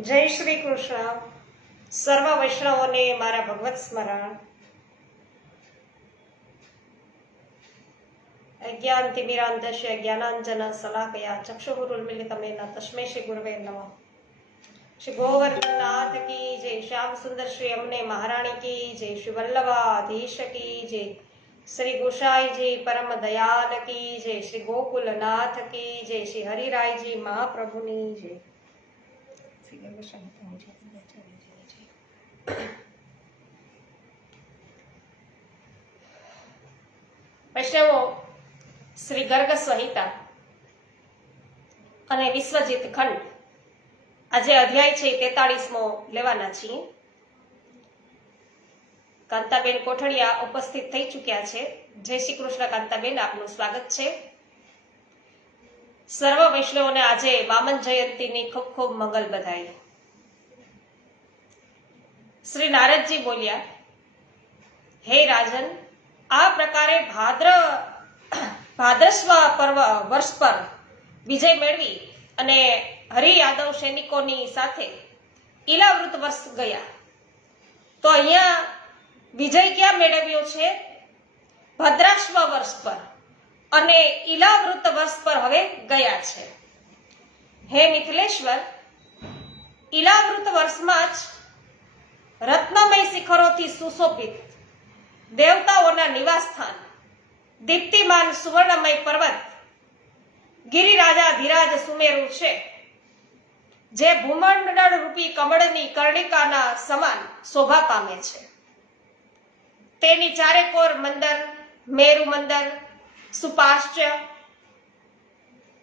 જય શ્રી કૃષ્ણ. સર્વ વૈષ્ણવોને મારા ભગવત સ્મરણ. અજ્ઞાનતિમિરાંધસ્ય જ્ઞાનાંજન શલાકયા ચક્ષુરુન્મિલિતમેન તસ્મૈ શ્રી ગુરવે નમઃ. શ્રી ગોવર્ધનનાથ કી જય. શ્યામ સુંદર શ્રી અમને મહારાણી કી જય. શ્રી વલ્લભાધીશ કી જય. શ્રી ગોસાઈજી પરમ દયાલ કી જય. શ્રી ગોકુલનાથ કી જય. શ્રી હરિરાયજી મહાપ્રભુની જય. વૈષ્ણવો, શ્રી ગર્ગ સંહિતા અને વિશ્વજીત ખંડ આજે અધ્યાય છે 43મો લેવાના છીએ. કાંતાબેન કોઠડિયા ઉપસ્થિત થઈ ચૂક્યા છે. જય શ્રી કૃષ્ણ કાંતાબેન, આપનું સ્વાગત છે. સર્વ વૈષ્ણવોને આજે વામન જયંતીની ખૂબ ખૂબ મંગલ બધાઈ. શ્રી નારદજી બોલ્યા, હે રાજન, આ પ્રકારે ભાદ્રસ્વ પર્વ વર્ષ પર વિજય મેળવી અને હરિ યાદવ સૈનિકોની સાથે ઈલાવૃત વર્ષ ગયા. તો અહીંયા વિજય ક્યાં મેળવ્યો છે? ભદ્રાશ્વ વર્ષ પર અને ઈલાવૃત વર્ષ પર હવે ગયા છે. હે મિથિલેશ્વર, ઈલાવૃત વર્ષમાં જ રત્નમય શિખરોથી સુશોભિત દેવતાઓના નિવાસ સ્થાન, દીપ્તિમાન સુવર્ણમય પર્વત ગિરિરાજાધિરાજ સુમેરુ છે, જે ભૂમંડળ રૂપી કમળની કર્ણિકાના સમાન શોભા પામે છે. તેની ચારેકોર મંદર, મેરુ મંદર, સુપાશ્ચય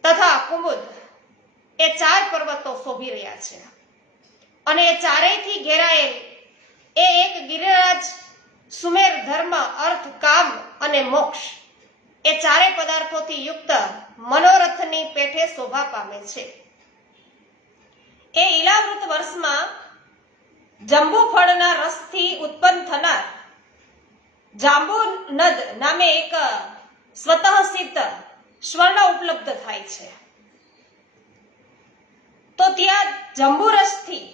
તથા કુમુદ એ 4 પર્વતો શોભી રહ્યા છે. અને એ ચારેયથી ઘેરાયેલ એ એક ગિરિરાજ સુમેર ધર્મ, અર્થ, કામ અને મોક્ષ એ 4 પદાર્થોથી યુક્ત મનોરથની પેઠે શોભા પામે છે. એ ઈલાવૃત વર્ષમાં જંબુ ફળના રસથી ઉત્પન્ન થનાર જાંબુ નદ નામે એક સ્વતઃ સિદ્ધ સ્વર્ણ ઉપલબ્ધ થાય છે. તો ત્યાં જંબુ રસથી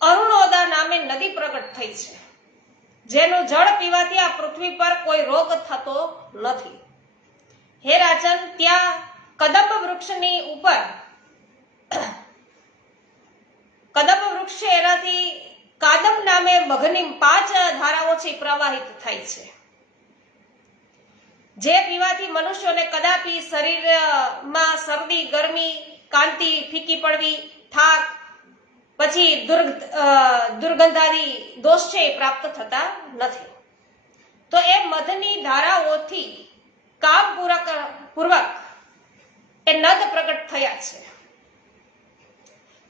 અરુણોદા નામે નદી પ્રગટ થઈ છે, જેનું જળ પીવાથી આ પૃથ્વી પર કોઈ રોગ થતો નથી. હે રાજન, ત્યાં કદંબ વૃક્ષની ઉપર કદંબ વૃક્ષ છે, એનાથી કાદમ નામે મઘની 5 ધારાઓ છે પ્રવાહિત થાય છે, જે પીવાથી મનુષ્યોને કદાપી શરીરમાં શરદી, ગરમી, કાંતિ ફીકી પડવી, થાક, પછી દુર્ગંધાદી દોષ છે એ પ્રાપ્ત થતા નથી. તો એ મધની ધારાઓથી કામ પૂર્વક એ નદ પ્રગટ થયા છે.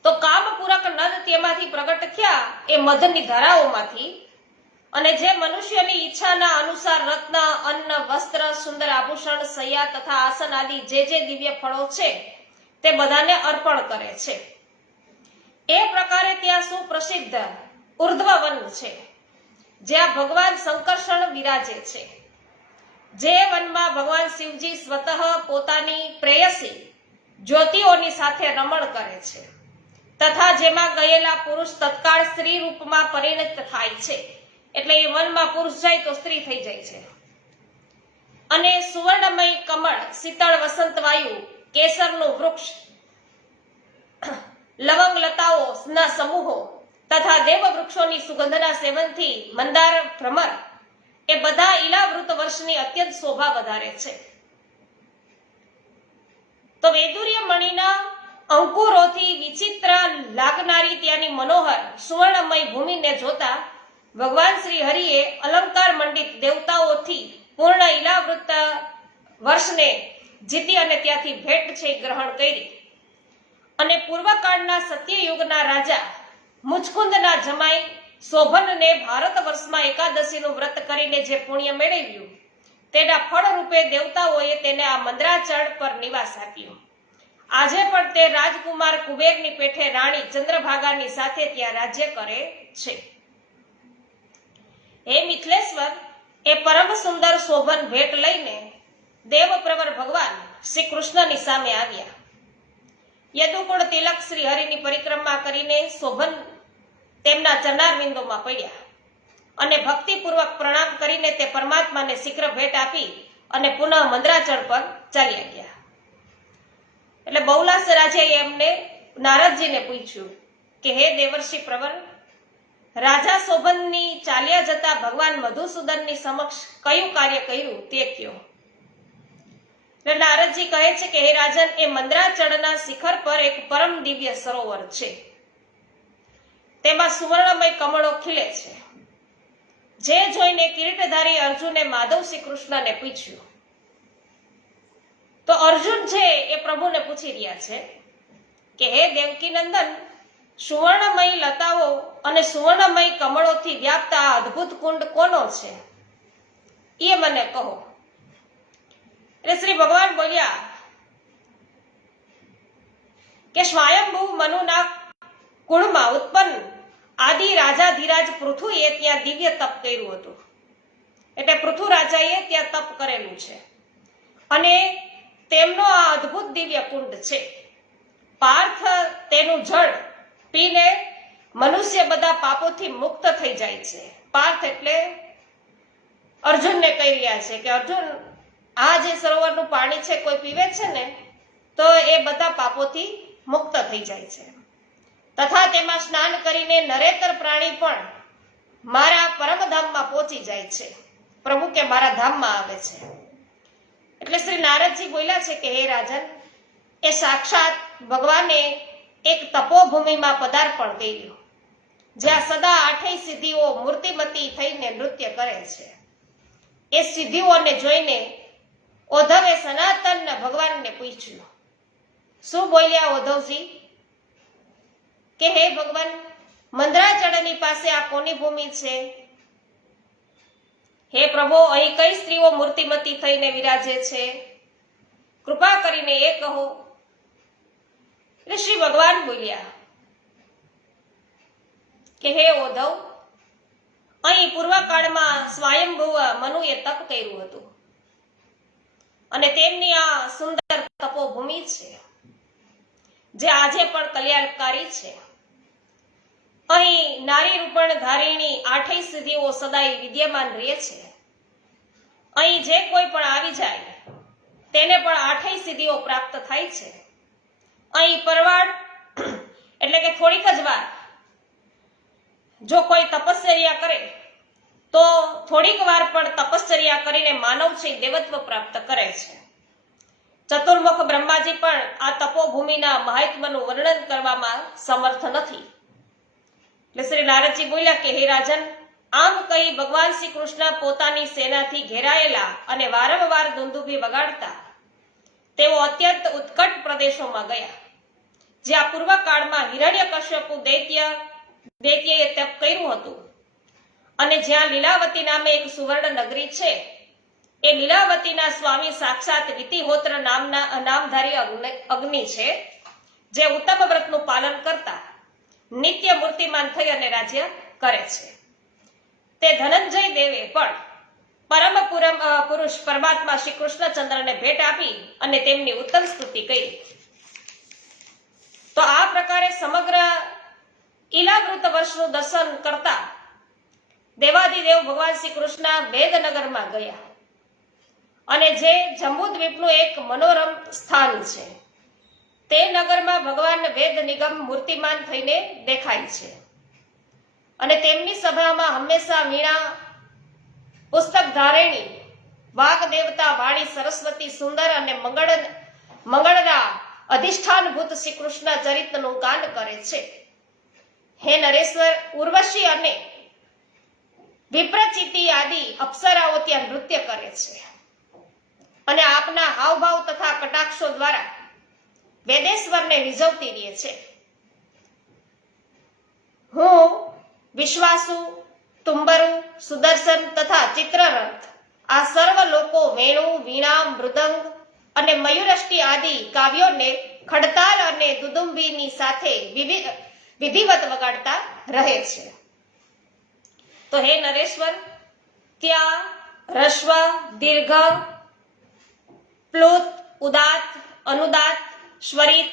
તો કામપૂરક નદ તેમાંથી પ્રગટ થયા એ મધની ધારાઓમાંથી, અને જે મનુષ્યની ઈચ્છાના અનુસાર રત્ન, અન્ન, વસ્ત્ર, સુંદર આભૂષણ, શૈયા તથા આસન આદિ જે દિવ્ય ફળો છે તે બધાને અર્પણ કરે છે. એ પ્રકારે ત્યાં સુપ્રસિદ્ધ ઉર્ધ્વવન છે, જ્યાં ભગવાન શંકર્ષણ બિરાજે છે. જે વનમાં ભગવાન શિવજી સ્વતઃ પોતાની પ્રેયસી જ્યોતિઓની સાથે રમણ કરે છે, તથા જેમાં ગયેલા પુરુષ તત્કાળ સ્ત્રી રૂપમાં પરિણત થાય છે. એટલે એ વનમાં પુરુષ જાય તો સ્ત્રી થઈ જાય છે. અને સુવર્ણમય કમળ, શીતળ વસંત વાયુ, કેસરનું વૃક્ષ, લવંગ લતાઓના સમૂહો તથા દેવ વૃક્ષોની સુગંધના સેવનથી મંદાર, ભ્રમર એ બધા ઈલાવૃત વર્ષની અત્યંત શોભા વધારે છે. તો વૈદુર્ય મણિના અંકુરોથી વિચિત્ર લાગનારી ત્યાંની મનોહર સુવર્ણમય ભૂમિને જોતા ભગવાન શ્રી હરિએ અલંકાર મંડિત દેવતાઓથી પૂર્ણ ઈલાવૃત વર્ષને જીતી અને ત્યાંથી ભેટ છે ગ્રહણ કરી. અને પૂર્વકાળના સત્યયુગના રાજા મુચકુંદના જમાઈ શોભનને ભારત વર્ષમાં એકાદશીનું વ્રત કરીને જે પુણ્ય મેળવ્યું તેના ફળ રૂપે દેવતાઓએ તેને આ મંદ્રાચળ પર નિવાસ આપ્યો. આજે પણ તે રાજકુમાર કુબેરની પેઠે રાણી ચંદ્રભાગાની સાથે ત્યાં રાજ્ય કરે છે. હે મિથિલેશ્વર, એ પરમ સુંદર શોભન ભેટ લઈને દેવપ્રવર ભગવાન શ્રી કૃષ્ણની સામે આવ્યા. યદુકુળ તિલક શ્રી હરિની પરિક્રમા કરીને શોભન તેમના ચરણારવિંદોમાં પડ્યા અને ભક્તિપૂર્વક પ્રણામ કરીને તે પરમાત્માને શીઘ્ર ભેટ આપી અને પુનઃ મંદરાચળ પર ચાલ્યા ગયા. એટલે બહુલાસ રાજાએ એમને નારદજીને પૂછ્યું કે હે દેવર્ષિ પ્રવર, રાજા શોભનની ચાલ્યા જતા ભગવાન મધુસૂદનની સમક્ષ કયું કાર્ય કર્યું તે કયો. એટલે નારદજી કહે છે કે હે રાજન, એ મંદરાચળના શિખર પર એક પરમ દિવ્ય સરોવર છે. તેમાં સુવર્ણમય કમળો ખીલે છે. જે જોઈને કિરીટધારી અર્જુને માધવ શ્રી કૃષ્ણને પૂછ્યું. તો અર્જુન છે એ પ્રભુને પૂછી રહ્યા છે કે હે દેવકી નંદન, સુવર્ણમય લતાઓ અને સુવર્ણમય કમળોથી વ્યાપ્ત આ અદ્ભુત કુંડ કોનો છે એ મને કહો. એટલે શ્રી ભગવાન બોલ્યા કે સ્વયંભૂ મનુના કુળમાં ઉત્પન્ન આદિ રાજાધિરાજ પૃથુએ ત્યાં દિવ્ય તપ કર્યું હતું. એટલે પૃથુ રાજાએ ત્યાં તપ કરેલું છે અને તેમનો આ અદ્ભુત દિવ્ય કુંડ છે. પાર્થ તેનું જળ પીને મનુષ્ય બધા પાપોથી મુક્ત થઈ જાય છે. પાર્થ એટલે અર્જુનને કહી રહ્યા છે કે અર્જુન, આ જે સરોવરનું પાણી છે કોઈ પીવે છે ને તો એ બધા પાપોથી મુક્ત થઈ જાય છે. તથા તેમાં સ્નાન કરીને નરેતર પ્રાણી પણ મારા પરમધામમાં પહોંચી જાય છે. પ્રભુ કે મારા ધામમાં આવે છે. એટલે શ્રી નારદજી બોલ્યા છે કે હે રાજન, એ સાક્ષાત ભગવાને એક તપોભૂમિમાં પદાર્પણ કર્યું, જ્યાં સદા આઠેય સિદ્ધિઓ મૂર્તિમતી થઈને નૃત્ય કરે છે. એ સિદ્ધિઓને જોઈને ઉદ્ધવે સનાતન ભગવાનને પૂછ્યું. શું બોલ્યા ઉદ્ધવજી? કે હે ભગવાન, મંદરાચળની પાસે આ કોની ભૂમિ છે? હે પ્રભુ, અહીં કઈ સ્ત્રીઓ મૂર્તિમતી થઈને વિરાજે છે? કૃપા કરીને એ કહો. એટલે શ્રી ભગવાન બોલ્યા કે હે ઉદ્ધવ, અહીં પૂર્વકાળમાં સ્વયંભૂ મનુએ તપ કર્યું હતું અને તેમની આ સુંદર તપોભૂમિ છે જે આજે પણ કલ્યાણકારી છે. અહીં નારી રૂપણ ધારીણી આઠેય સિદ્ધિઓ સદાય વિદ્યમાન રહે છે. અહીં જે કોઈ પણ આવી જાય તેને પણ આઠેય સિદ્ધિઓ પ્રાપ્ત થાય છે. અહીં પરવાડ એટલે કે થોડીક જ વાર જો કોઈ તપશ્ચર્યા કરે તો થોડીક વાર પણ તપશ્ચર્યા કરીને માનવ છે દેવત્વ પ્રાપ્ત કરે છે. ચતુર્મુખ બ્રહ્માજી પણ આ તપોભૂમિના મહાત્મ્યનું વર્ણન કરવામાં સમર્થ નથી. એટલે શ્રી નારદજી બોલ્યા કે હે રાજન, આમ કહી ભગવાન શ્રી કૃષ્ણ પોતાની સેનાથી ઘેરાયેલા અને વારંવાર દુંદુભી વગાડતા તેઓ અત્યંત ઉત્કટ પ્રદેશોમાં ગયા, જ્યાં પૂર્વકાળમાં હિરણ્યકશ્યપુ દૈત્યએ તપ કર્યું હતું અને જ્યાં લીલાવતી નામે એક સુવર્ણ નગરી છે. એ લીલાવતીના સ્વામી સાક્ષાત વિતિહોત્ર નામધારી અગ્નિ છે, જે ઉત્તમ વ્રતનું પાલન કરતા નિત્ય મૂર્તિમાન થઈ અને રાજ્ય કરે છે. તે ધનંજય દેવે પણ પરમ પુરુષ પરમાત્મા શ્રી કૃષ્ણચંદ્રને ભેટ આપી અને તેમની ઉત્તમ સ્તુતિ કરી. તો આ પ્રકારે સમગ્ર ઇલાવૃત વર્ષનું દર્શન કરતા દેવાધિદેવ ભગવાન શ્રી કૃષ્ણ વેદનગરમાં ગયા અને જે જંબુદ્વીપનું એક મનોરમ સ્થાન છે તે નગરમાં ભગવાન વેદ નિગમ મૂર્તિમાન થઈને દેખાય છે અને તેમની સભામાં હંમેશા વીણા, પુસ્તક ધારિણી, વાગ દેવતા વાણી સરસ્વતી સુંદર અને મંગળના અધિષ્ઠાનભૂત શ્રી કૃષ્ણ ચરિત્રનું ગાન કરે છે. હે નરેશ્વર, ઉર્વશી અને વિપ્રચિતિ આદિ અપ્સરાઓ ત્યાં નૃત્ય કરે છે અને આપના હાવભાવ તથા કટાક્ષો દ્વારા વેદેશ્વરને રીઝવતી રહે છે. હું વિશ્વાસુ, તુંબરુ, સુદર્શન તથા ચિત્રરથ આ સર્વ લોકો વેણુ, વીણા, મૃદંગ અને મયુરષ્ટિ આદિ કાવ્યોને ખડતાલ અને દુદુંબીની સાથે વિધિવત વગાડતા રહે છે. તો હે નરેશ્વર, ત્યાં રસ્વ, દીર્ઘ, પ્લુત, ઉદાત, અનુદાત, સ્વરિત,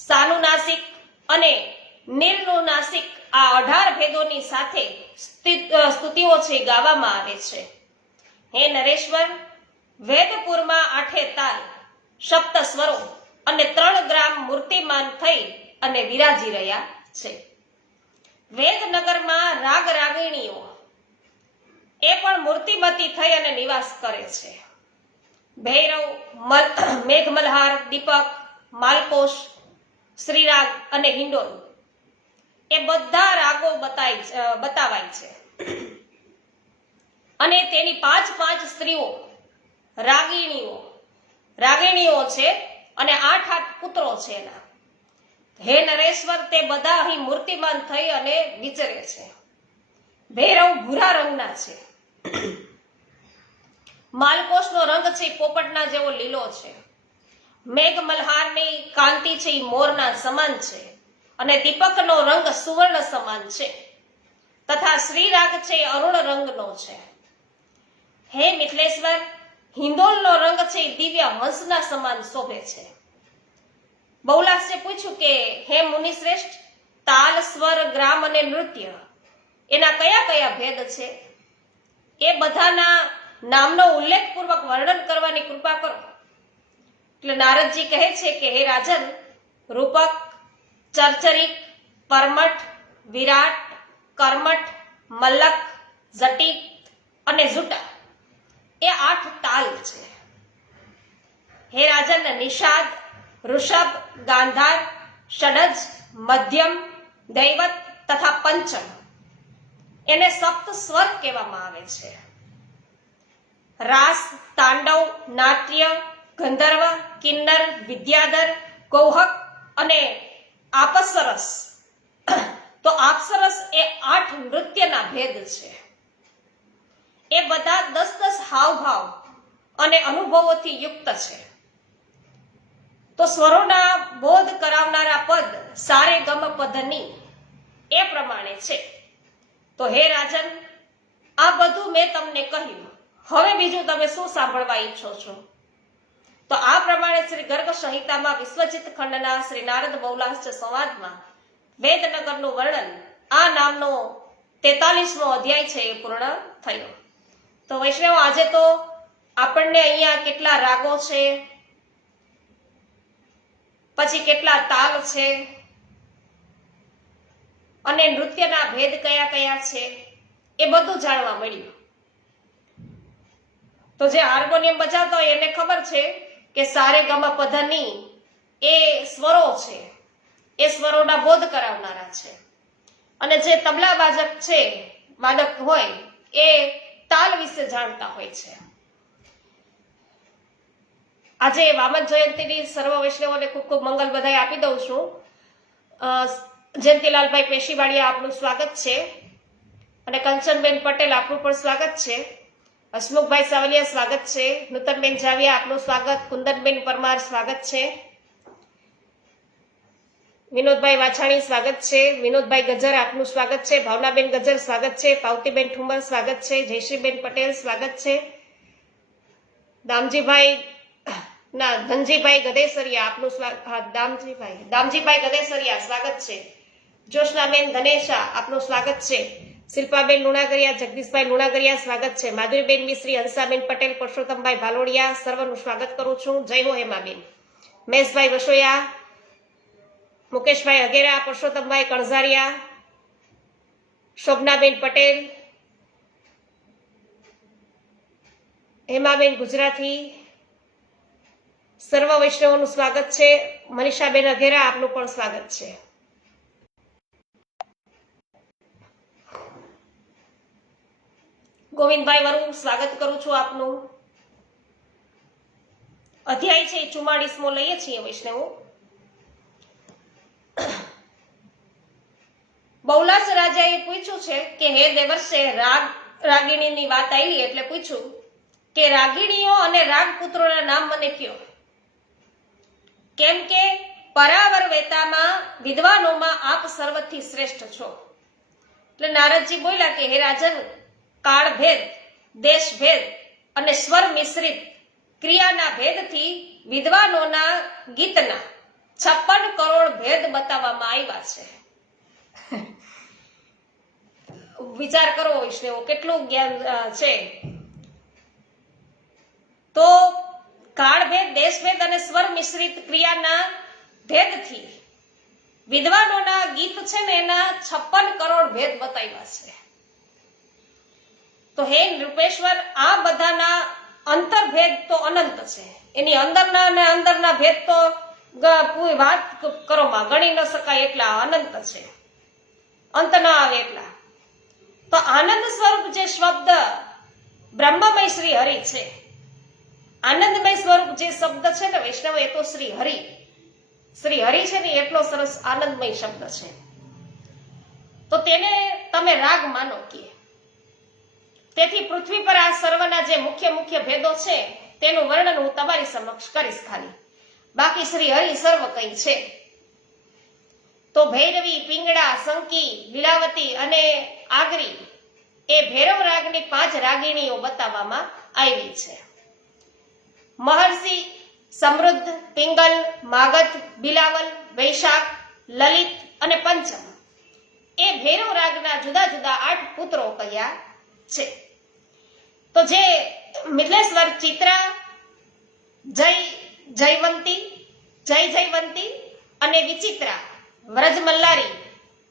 સાનુનાસિક અને નિર્નુનાસિક આ 18 ભેદોની સાથે સ્તુતિઓ છે ગાવામાં આવે છે. હે નરેશ્વર, વેદપુરમાં 8 તાલ, સપ્ત સ્વરો અને 3 ગ્રામ મૂર્તિમાન થઈ અને વિરાજી રહ્યા છે. વેદનગરમાં રાગ રાગિણીઓ એ પણ મૂર્તિમતી થઈ અને નિવાસ કરે છે. ભૈરવ, મેઘમલ્હાર, દીપક, માલકોશ, શ્રીરાગ અને હિંડોલ એ બધા રાગો બતાવાય છે. અને તેની 5 સ્ત્રીઓ રાગિણીઓ છે અને 8 પુત્રો છે એના. હે નરેશ્વર, તે બધા અહીં મૂર્તિમાન થઈ અને વિચરે છે. ભૈરવ ભૂરા રંગના છે. માલકોશનો રંગ છે પોપટના જેવો લીલો છે. મેઘમલ્હારની કાંતિ છે એ મોરના સમાન છે અને દીપકનો રંગ સુવર્ણ સમાન છે તથા શ્રીરાગ છે એ અરુણ રંગનો છે. હે મિથિલેશ્વર, હિંદોલનો રંગ છે એ દિવ્ય હંસના સમાન શોભે છે. બહુલાશે પૂછ્યું કે હે મુનિશ્રેષ્ઠ, તાલ, સ્વર, ગ્રામ અને નૃત્ય એના કયા કયા ભેદ છે? એ બધાના નામનો ઉલ્લેખપૂર્વક વર્ણન કરવાની કૃપા કરો. એટલે નારદજી કહે છે કે હે રાજન, રૂપક, ચરચરિક, પરમઠ, વિરાટ, કર્મઠ, મલ્લક, જટિક અને ઝુટા એ 8 તાલ છે. હે રાજન, નિષાદ, ઋષભ, ગાંધાર, ષડજ, મધ્યમ, દૈવત તથા પંચમ એને સપ્ત સ્વર કહેવામાં આવે છે. રાસ, તાંડવ, નાટ્ય, ગંધર્વ, કિન્નર, વિદ્યાધર, કૌહક અને આપસરસ. તો આપસરસ એ 8 નૃત્યના ભેદ છે. એ બધા 10 હાવભાવ અને અનુભવોથી યુક્ત છે. તો સ્વરોના બોધ કરાવનારા પદ સારે ગમ પધની એ પ્રમાણે છે. તો હે રાજન, આ બધું મેં તમને કહ્યું. હવે બીજું તમે શું સાંભળવા ઈચ્છો છો? તો આ પ્રમાણે શ્રી ગર્ગ સંહિતામાં વિશ્વજીત ખંડના શ્રી નારદ બહુલાશ્ચ સંવાદમાં વેદનગરનું વર્ણન આ નામનો 43મો અધ્યાય છે એ પૂર્ણ થયો. તો વૈષ્ણવ, આજે તો આપણને અહીંયા કેટલા રાગો છે, પછી કેટલા તાલ છે અને નૃત્યના ભેદ કયા કયા છે એ બધું જાણવા મળ્યું. તો જે હાર્મોનિયમ બજાવતા હોય એને ખબર છે કે સારે ગમ પધની એ સ્વરો છે, એ સ્વરોના બોધ કરાવનારા છે. અને જે તબલા વાદક હોય એ તાલ વિશે જાણતા હોય છે. આજે વામન જયંતિની સર્વ વૈષ્ણવોને ખૂબ ખૂબ મંગલ બધાઈ આપી દઉં છું. જયંતિલાલભાઈ પેશીવાડિયા આપનું સ્વાગત છે અને કંચનબેન પટેલ આપનું પણ સ્વાગત છે. હસમુખભાઈ સાવલિયા સ્વાગત છે. નૂતનબેન જાવિયા આપનું સ્વાગત. કુંદનબેન પરમાર સ્વાગત છે. વિનોદભાઈ વાછાણી સ્વાગત છે. વિનોદભાઈ ગજર આપનું સ્વાગત છે. ભાવનાબેન ગજર સ્વાગત છે. પાવતીબેન ઠુમર સ્વાગત છે. જયશ્રીબેન પટેલ સ્વાગત છે. ધનજીભાઈ ગદેસરિયા આપનું દામજીભાઈ ગદેસરિયા સ્વાગત છે. જોશનાબેન ધનેશા આપનું સ્વાગત છે. શિલ્પાબેન લુણાગરિયા, જગદીશભાઈ લુણાગરિયા સ્વાગત છે. માધુરીબેન મિશ્રી, હંસાબેન પટેલ, પરસોત્તમભાઈ ભાલોડિયા સર્વનું સ્વાગત કરું છું. જય હો હેમાબેન. મહેશભાઈ વસોયા, મુકેશભાઈ અગેરા, પરસોત્તમભાઈ કણઝારિયા, શોભનાબેન પટેલ, હેમાબેન ગુજરાતી સર્વ વૈષ્ણવોનું સ્વાગત છે. મનીષાબેન અઘેરા આપનું પણ સ્વાગત છે. ગોવિંદભાઈ વરુ સ્વાગત કરું છું આપનું. અધ્યાય છે 44મો લઈએ છીએ વૈષ્ણવો. બહુલાશ રાજાએ પૂછ્યું છે કે હે દેવર્ષે, રાગિણીની વાત આવી એટલે પૂછ્યું કે રાગિણીઓ અને રાજપુત્રોના નામ મને કયો. કેમ કે પરાવર વેતામાં વિદ્વાનોમાં આપ સર્વથી શ્રેષ્ઠ છો. એટલે નારદજી બોલ્યા કે હે રાજન, કાળ ભેદ, દેશ ભેદ અને સ્વર મિશ્રિત ક્રિયાના ભેદથી વિદ્વાનોના ગીતના 56 કરોડ ભેદ બતાવવામાં આવ્યા છે. વિચાર કરો વૈષ્ણવો, કેટલું જ્ઞાન છે. તો કાળભેદ, દેશભેદ અને સ્વર મિશ્રિત ક્રિયાના ભેદથી વિદ્વાનોના ગીત છે ને એના 56 કરોડ ભેદ બતાવ્યા છે. તો હે નૃપેશ્વર, આ બધાના અંતરભેદ તો અનંત છે. એની અંદરના અને અંદરના ભેદ તો વાત કરોમાં ગણી ન શકાય એટલા અનંત છે, અંત ન આવે એટલા. તો આનંદ સ્વરૂપ જે શબ્દ બ્રહ્મમય શ્રી હરિ છે, આનંદમય સ્વરૂપ જે શબ્દ છે ને વૈષ્ણવ, એ તો શ્રી હરિ છે ને એટલો સરસ આનંદમય શબ્દ છે. તો તેને તમે રાગ માનો કે. તેથી પૃથ્વી પર આ સર્વના જે મુખ્ય મુખ્ય ભેદો છે તેનું વર્ણન હું તમારી સમક્ષ કરીશ ખાલી. બાકી શ્રી હરિ સર્વ કંઈ છે. તો ભૈરવી, પિંગળા, શંકી, લીલાવતી અને આગરી એ ભૈરવ રાગની 5 રાગીણીઓ બતાવવામાં આવી છે. મહર્ષિ, સમૃદ્ધ, પિંગલ, માગધ, બિલાવલ, વૈશાખ, લલિત અને પંચમ એ ભૈરવ રાગના જુદા જુદા 8 પુત્રો કહ્યા છે. તો જે મિથલેશ્વર, ચિત્રા, જયવંતી અને વિચિત્રા, વ્રજમલ્લારી,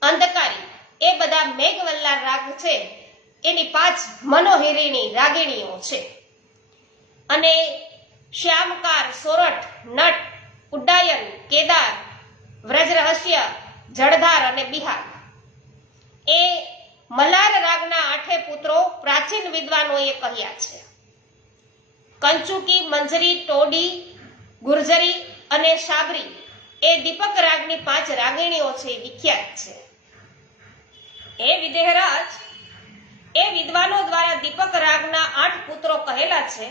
અંધકારી એ બધા મેઘવલ્લાર રાગ છે એની 5 મનોહિરીણી રાગીણીઓ છે. અને શ્યામકાર, સોરઠ, નટ, ઉડ્ડાયન, કેદાર, વ્રજ રહસ્ય, જળધાર અને બિહાર એ મલ્હાર રાગના 8 પુત્રો પ્રાચીન વિદ્વાનોએ કહ્યા છે. કંચુકી, મંજરી, ટોડી, ગુર્જરી અને શાબરી એ દીપક રાગની 5 રાગીણીઓ છે, વિખ્યાત છે. એ વિદેહરાજ, એ વિદ્વાનો દ્વારા દીપક રાગના 8 પુત્રો કહેલા છે.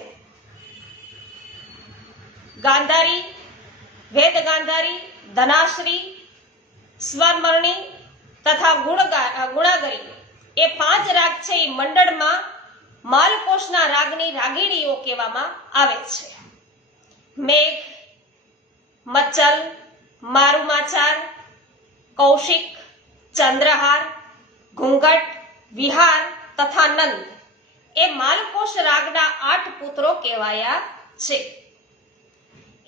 ગાંધારી, વેદ ગાંધારી, ધનાશ્રી, સ્વરમર્ણી તથા ગુણાગરી એ 5 રાગ છે એ મંડળમાં માલકોશના રાગની રાગીણીઓ કહેવામાં આવે છે. મેઘ, મચ્ચલ, મારુમાચાર, કૌશિક, ચંદ્રહાર, ઘૂંઘટ, વિહાર તથા નંદ એ માલકોશ રાગના 8 પુત્રો કહેવાયા છે.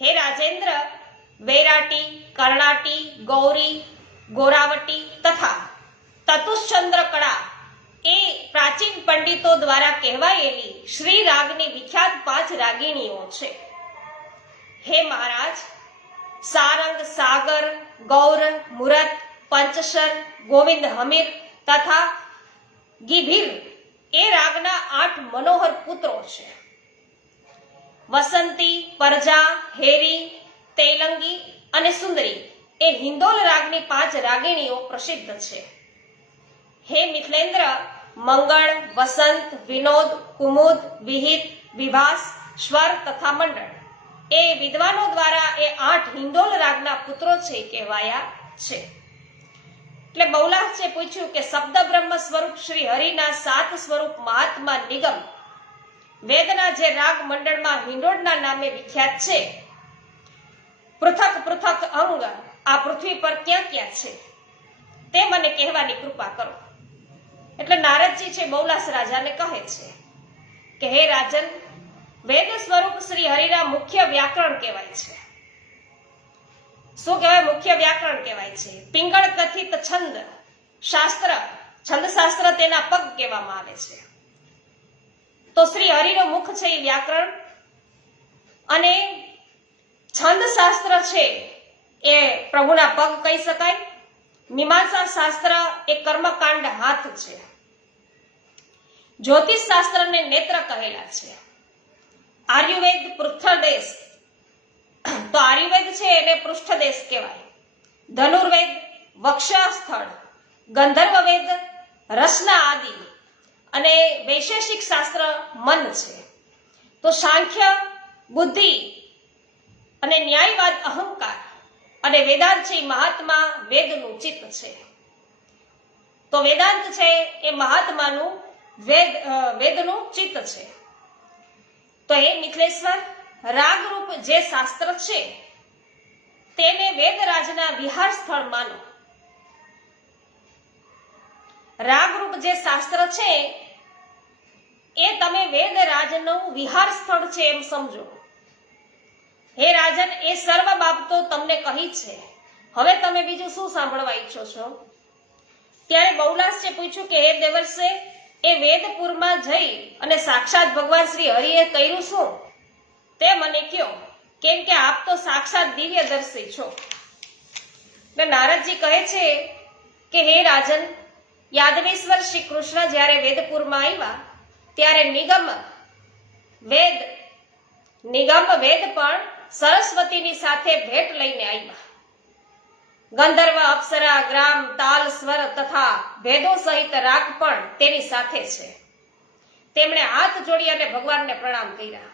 હે રાજેન્દ્ર, વૈરાટી, કર્ણાટી, ગૌરી, ગોરાવટી તથા તતુશ્ચંદ્ર કળા એ પ્રાચીન પંડિતો દ્વારા કહેવાયેલી શ્રી રાગની વિખ્યાત 5 રાગીણીઓ છે. હે મહારાજ, સારંગ, સાગર, ગૌર, મુરત, પંચશર, ગોવિંદ હમીર તથા ગિભીર એ રાગના 8 મનોહર પુત્રો છે. વસંતી, પરજા, હેરી, તૈલંગી અને સુંદરી એ હિંદોલ રાગની 5 રાગીણીઓ પ્રસિદ્ધ છે. હે મિથિલેન્દ્ર, મંગળ, વસંત, વિનોદ, કુમુદ, વિહિત, વિભાસ, સ્વર તથા મંડળ એ વિદ્વાનો દ્વારા એ 8 હિંદોલ રાગના પુત્રો છે કહેવાયા છે. એટલે બૌલાહચે પૂછ્યું કે શબ્દ બ્રહ્મ સ્વરૂપ શ્રી હરિના 7 સ્વરૂપ મહાત્મા નિગમ વેદના જે રાગ મંડળમાં હિંડોળના નામે વિખ્યાત છે, પૃથક પૃથક અંગ આ પૃથ્વી પર ક્યાં ક્યાં છે તે મને કહેવાની કૃપા કરો. એટલે નારદજી છે બૌલાસ રાજાને કહે છે કે હે રાજન, વેદ સ્વરૂપ શ્રી હરિના મુખ્ય વ્યાકરણ કહેવાય છે. શું કહેવાય? મુખ્ય વ્યાકરણ કહેવાય છે. પિંગળ કથિત છંદ શાસ્ત્ર, છંદ શાસ્ત્ર તેના પગ કહેવામાં આવે છે. તો શ્રી હરિનો મુખ છે એ વ્યાકરણ અને છંદ શાસ્ત્ર છે એ પ્રભુના પગ કહી શકાય. મીમાંસા શાસ્ત્ર એ કર્મકાંડ હાથ છે. જ્યોતિષ શાસ્ત્રને નેત્ર કહેલા છે. આર્યુવેદ પૃષ્ઠદેશ, તો આર્યુવેદ છે એને પૃષ્ઠદેશ કહેવાય. ધનુર્વેદ વક્ષસ્થળ, ગંધર્વવેદ રસના આદિ અને વૈશેષિક શાસ્ત્ર મન છે. તો સાંખ્ય બુદ્ધિ અને ન્યાયવાદ અહંકાર અને વેદાંત છે મહાત્મા વેદનું ચિત્ત છે. તો વેદાંત છે એ મહાત્માનું વેદનું ચિત્ત છે. તો એ મિથિલેશ્વર, રાગરૂપ જે શાસ્ત્ર છે તેને વેદરાજના વિહાર સ્થળ માનો. રાગરૂપ જે શાસ્ત્ર છે એ તમે વેદરાજનું વિહાર સ્થળ છે એમ સમજો. હે રાજન, એ સર્વ બાબતો તમને કહી છે. હવે તમે બીજું શું સાંભળવા ઈચ્છો છો? ત્યારે બહુલાશે પૂછ્યું કે હે દેવર્ષે, એ વેદપુરમાં જઈ અને સાક્ષાત ભગવાન શ્રી હરિએ કર્યું શું તે મને કહો, કેમ કે આપ તો સાક્ષાત દિવ્યદર્શી છો. નારદજી કહે છે કે હે રાજન, યાદવેશ્વર શ્રી કૃષ્ણ જ્યારે વેદપુરમાં આવ્યા ત્યારે નિગમ વેદ પણ સરસ્વતીની સાથે ભેટ લઈને આવ્યા. ગંધર્વ, અપ્સરા, ગ્રામ, તાલ, સ્વર તથા ભેદો સહિત રાગ પણ તેની સાથે છે. તેમણે હાથ જોડી અને ભગવાનને પ્રણામ કર્યા.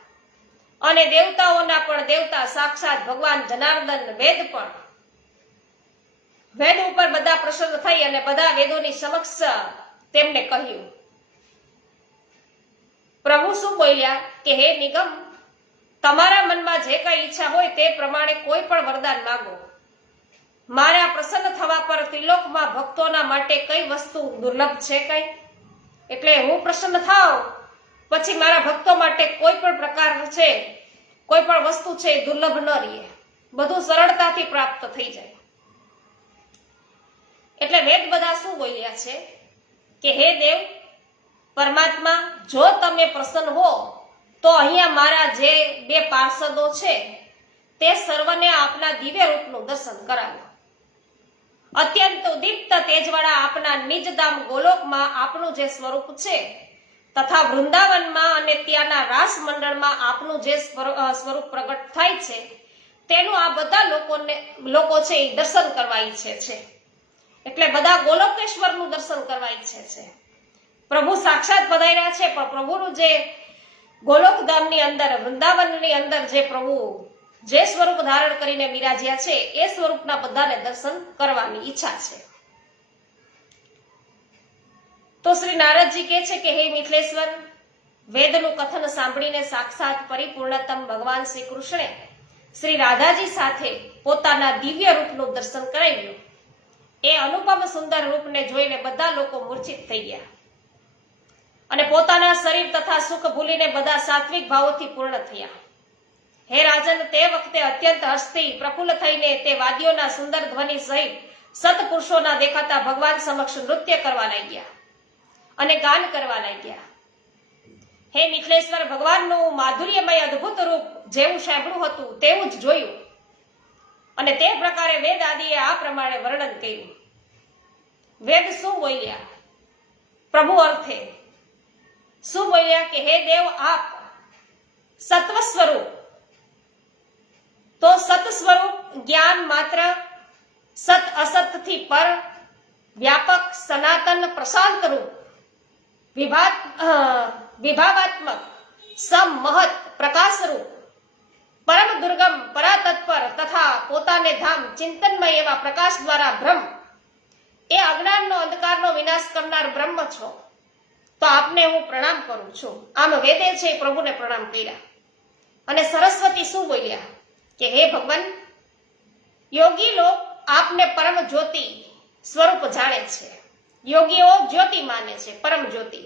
અને દેવતાઓના પણ દેવતા સાક્ષાત ભગવાન જનાર્દન વેદ ઉપર બધા પ્રસન્ન થઈ અને બધા વેદોની સમક્ષ તેમને કહ્યું. પ્રભુ શું બોલ્યા કે હે નિગમ, તમારા મનમાં જે કઈ ઈચ્છા હોય તે પ્રમાણે કોઈ પણ વરદાન માંગો. મારા પ્રસન્ન થવા પર ત્રિલોકમાં ભક્તોના માટે કઈ વસ્તુ દુર્લભ છે કઈ? એટલે હું પ્રસન્ન થાવ પછી મારા ભક્તો માટે કોઈ પણ પ્રકાર છે, કોઈ પણ વસ્તુ છે એ દુર્લભ ન રહે, બધું સરળતાથી પ્રાપ્ત થઈ જાય. એટલે વેદ બધા શું બોલ્યા છે કે હે દેવ પરમાત્મા, જો તમે પ્રસન્ન હો તો અહીંયા મારા જે બે પાર્ષદો છે તે સર્વને આપના દિવ્ય રૂપનું દર્શન કરાવો. અત્યંત ઉદીપ્ત તેજવાળા આપના નિજધામ ગોલોકમાં આપનું જે સ્વરૂપ છે તથા વૃંદાવનમાં અને ત્યાંના રાસ મંડળમાં આપનું જે સ્વરૂપ પ્રગટ થાય છે તેનું આ બધા લોકો છે એ દર્શન કરવા ઈચ્છે છે. એટલે બધા ગોલોકેશ્વરનું દર્શન કરવા ઈચ્છે છે. પ્રભુ સાક્ષાત પધાર્યા છે, પણ પ્રભુનું જે ગોલોકધામની અંદર, વૃંદાવનની અંદર જે પ્રભુ જે સ્વરૂપ ધારણ કરીને બિરાજ્યા છે એ સ્વરૂપના બધાને દર્શન કરવાની ઈચ્છા છે. તો શ્રી નારદજી કહે છે કે હે મિથિલેશ્વર, વેદનું કથન સાંભળીને સાક્ષાત પરિપૂર્ણતમ ભગવાન શ્રી કૃષ્ણે શ્રી રાધાજી સાથે પોતાના દિવ્ય રૂપનું દર્શન કરાવ્યું. એ અનુપમ સુંદર રૂપને જોઈને બધા લોકો મૂર્છિત થઈ ગયા અને પોતાના શરીર તથા સુખ ભૂલીને બધા સાત્વિક ભાવોથી પૂર્ણ થયા. હે રાજન, તે વખતે અત્યંત હર્ષથી પ્રફુલ્લ થઈને તે વાદ્યોના સુંદર ધ્વનિ સહિત સત્પુરુષોના દેખાતા ભગવાન સમક્ષ નૃત્ય કરવા લાગ્યા અને ગાન કરવા લાગ્યા. હે મિથિલેશ્વર, ભગવાનનું માધુર્યમય અદ્ભુત રૂપ જેવું સાંભળ્યું હતું તેવું જ જોયું અને તે પ્રકારે વેદ આદિએ આ પ્રમાણે વર્ણન કર્યું. વેદ શું બોલ્યા? પ્રભુ અર્થે શું બોલ્યા કે હે દેવ, આપ સત્વ સ્વરૂપ, તો સત સ્વરૂપ જ્ઞાન માત્ર, સત અસતથી પર, વ્યાપક, સનાતન, પ્રશાંત રૂપ, વિભાવાત્મક, સમ, મહત, પ્રકાશ રૂપ, પરમ દુર્ગમ, પરાતત્પર તથા પોતાને ધામ ચિંતનમય એવા પ્રકાશ દ્વારા બ્રહ્મ, એ અજ્ઞાનનો અંધકારનો વિનાશ કરનાર બ્રહ્મ છો. તો આપને હું પ્રણામ કરું છું. આમ વેદે છે પ્રભુને પ્રણામ કર્યા. અને સરસ્વતી શું બોલ્યા કે હે ભગવાન, યોગી લોક આપને પરમ જ્યોતિ સ્વરૂપ જાણે છે. યોગીઓ જ્યોતિ માને છે, પરમ જ્યોતિ.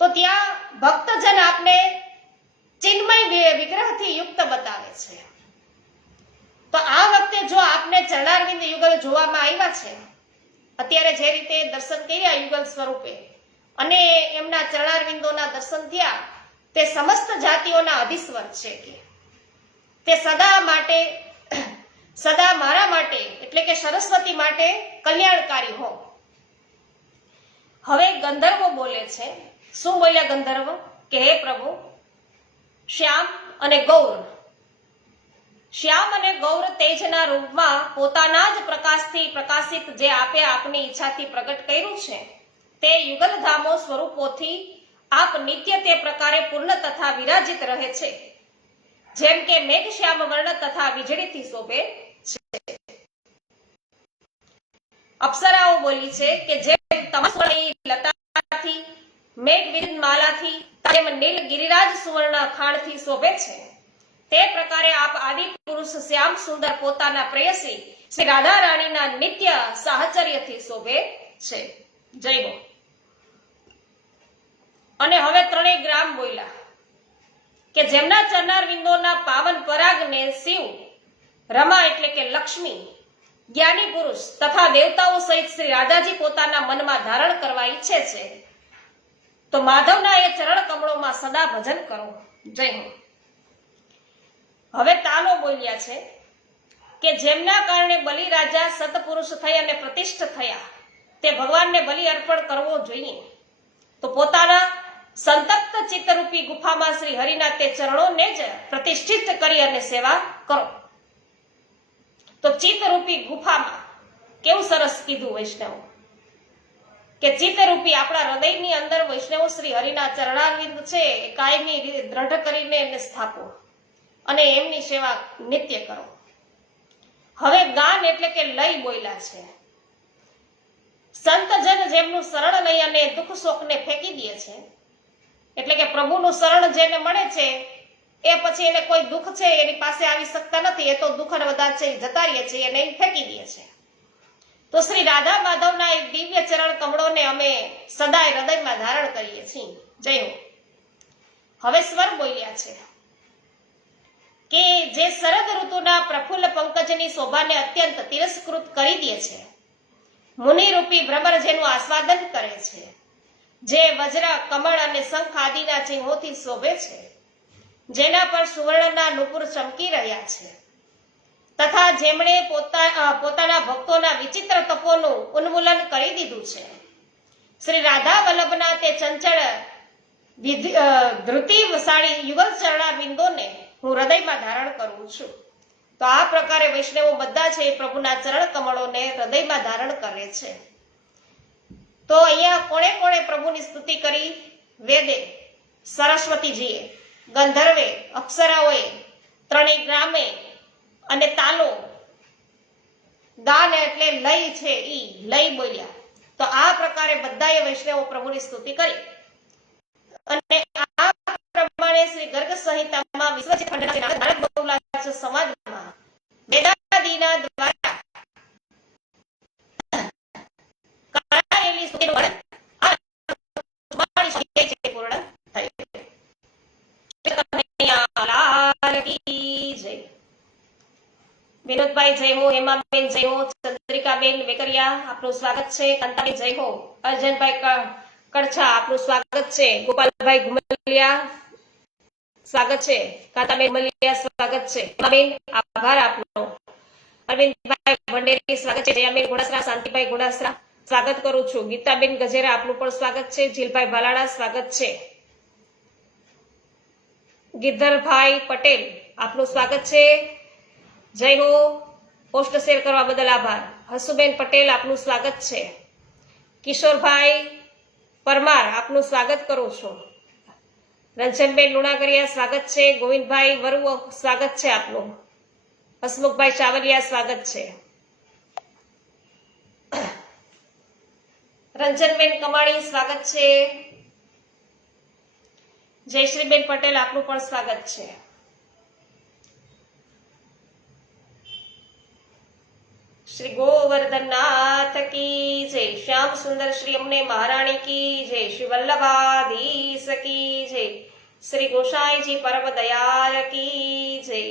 તો ત્યાં ભક્તજન આપને ચિન્મય વિગ્રહથી યુક્ત બતાવે છે. તો આ વખતે જો આપને ચરણારવિંદ યુગલ જોવામાં આવ્યા છે, અત્યારે જે રીતે દર્શન કર્યા યુગલ સ્વરૂપે અને એમના ચરણારવિંદોના દર્શન થયા, તે સમસ્ત જાતિઓના અધિશ્વર છે કે તે સદા મારા માટે એટલે કે સરસ્વતી માટે કલ્યાણકારી હો. હવે ગંધર્વો બોલે છે. શું બોલ્યા ગંધર્વ કે હે પ્રભુ, શ્યામ અને ગૌર તેજના રૂપમાં પોતાના જ પ્રકાશથી પ્રકાશિત જે આપે આપની ઈચ્છાથી પ્રગટ કર્યું છે તે યુગલધામો સ્વરૂપોથી આપ નિત્ય તે પ્રકારે પૂર્ણ તથા વિરાજિત રહે છે, જેમ કે મેઘ શ્યામ વર્ણ તથા વીજળીથી શોભે છે. અપ્સરાઓ બોલી છે કે જેમ તમારી લતાથી, મેઘ વિરુદ્ધ માલાથી, તેમ નીલ ગિરિરાજ સુવર્ણ ખાણથી શોભે છે, તે પ્રકારે આપ આદિ પુરુષ શ્યામ સુંદર પોતાના પ્રેયસી શ્રી રાધા રાણીના નિત્ય સાહચર્યથી શોભે છે. જય હો. અને હવે 3 ગ્રામ બોલ્યા કે જેમના ચરનાર વિંદોના પાવન પરાગને શિવ, રમા એટલે કે લક્ષ્મી, જ્ઞાની પુરુષ તથા દેવતાઓ સહિત શ્રી રાધાજી પોતાના મનમાં ધારણ કરવા ઈચ્છે છે તો માધવના એ ચરણ કમળોમાં સદા ભજન કરો. જય હો. હવે તાલો બોલ્યા છે કે જેમના કારણે બલિ રાજા સતપુરુષ થઈ અને પ્રતિષ્ઠ થયા તે ભગવાનને બલિ અર્પણ કરવો જોઈએ તો પોતાના સંતપ્ત ચિત્તરૂપી ગુફામાં શ્રી હરિના તે ચરણોને જ પ્રતિષ્ઠિત કરી અને સેવા કરો. તો ચિત્તરૂપી ગુફામાં કેવું સરસ કીધું વૈષ્ણવ કે ચિત્તરૂપી આપણા હૃદયની અંદર વૈષ્ણવ શ્રી હરિના ચરણારવિંદ છે એ કાયમી દ્રઢ કરીને એને સ્થાપો અને એમની સેવા નિત્ય કરો. હવે ગાન એટલે કે લય બોલ્યા છે. સંતજન જેમનું શરણ લઈ અને દુઃખ શોકને ફેંકી દે છે એટલે કે પ્રભુનું શરણ જેને મળે છે એ પછી એને કોઈ દુઃખ છે એની પાસે આવી શકતા નથી, એ તો દુઃખ બધા છે જતા રહે છે એને ફેંકી દે છે. તો શ્રી રાધા માધવના એક દિવ્ય ચરણ કમળોને અમે સદાય હૃદયમાં ધારણ કરીએ છીએ. જય હો. હવે સ્વર બોલ્યા છે કે જે શરદ ઋતુના પ્રફુલ્લ પંકજની શોભાને અત્યંત તિરસ્કૃત કરી દે છે, મુનિરૂપી ભ્રમર જેનું આસ્વાદન કરે છે, જે વજ્ર, કમળ અને શંખ આદિના ચિહ્નોથી શોભે છે, જેના પર સુવર્ણના નુપુર ચમકી રહ્યા છે તથા જેમણે પોતાના ભક્તોના વિચિત્ર તપોનું ઉન્મૂલન કરી દીધું છે, શ્રી રાધા વલ્લભના તે ચંચળ ધૃતિશાળી યુગલ ચરણા બિંદોને હું હૃદયમાં ધારણ કરું છું. તો આ પ્રકારે વૈષ્ણવો બધા છે એ પ્રભુના ચરણ કમળોને હૃદયમાં ધારણ કરે છે. તો અહીંયા કોણે કોણે પ્રભુની સ્તુતિ કરી? વેદે, સરસ્વતીજીએ, ગંધર્વે, અપ્સરાઓએ, 3 ગ્રામે અને તાલો, ગાન એટલે લય છે ઈ લય બોલ્યા. તો આ પ્રકારે બધાએ વૈષ્ણવો પ્રભુની સ્તુતિ કરી અને આ પ્રમાણે શ્રી ગર્ગ સંહિતામાં વિશ્વજીત ખંડના નારદ બહુલાચ સમાજમાં વેદાદિના દ્વારા કરાયેલી સ્તુતિનું વર્ણન આ 44 અધ્યાય પૂર્ણ થયું. લાલ કી જય. વિનોદભાઈ જય હો, હેમાબેન જય હો, ચંદ્રિકાબેન વેકરિયા આપનું સ્વાગત છે, કાંતાબેન જય હો, અર્જનભાઈ કડછા આપનું સ્વાગત છે, ગોપાલભાઈ ઘુમલિયા સ્વાગત છે, કાંતાબેન ઘુમલિયા સ્વાગત છે, હેમાબેન આભાર આપનો, અરવિંદભાઈ ભંડેરી સ્વાગત છે, જયાબેન ઘોડાસરા, શાંતિભાઈ ઘોડાસરા સ્વાગત કરું છું, ગીતાબેન ગજેરા આપનું પણ સ્વાગત છે, જીલભાઈ ભાલાડા સ્વાગત છે, ગિરધરભાઈ પટેલ આપનું સ્વાગત છે, જય હો, પોસ્ટ શેર કરવા બદલ આભાર, હસુબેન પટેલ આપનું સ્વાગત છે, કિશોરભાઈ પરમાર આપનું સ્વાગત કરું છું, રંજનબેન લુણાગરિયા સ્વાગત છે, ગોવિંદભાઈ વરુ સ્વાગત છે આપનું, હસમુખભાઈ ચાવલિયા સ્વાગત છે, રંજનબેન કમાણી સ્વાગત છે, જયશ્રીબેન પટેલ આપનું પણ સ્વાગત છે. શ્રી ગોવર્ધનનાથ કી જય, શ્યામ સુંદર શ્રી અમને મહારાણી કી જય, શ્રી વલ્લભાધીશ કી જય, શ્રી ગોસાઈજી પરમ દયાળ કી જય,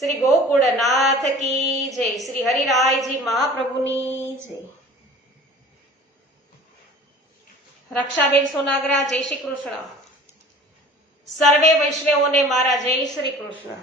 શ્રી ગોકુળનાથ કી જય, શ્રી હરિરાયજી મહાપ્રભુની જય. રક્ષાબેન સોનાગરા જય શ્રી કૃષ્ણ. સર્વે વૈષ્ણવોને મારા જય શ્રી કૃષ્ણ.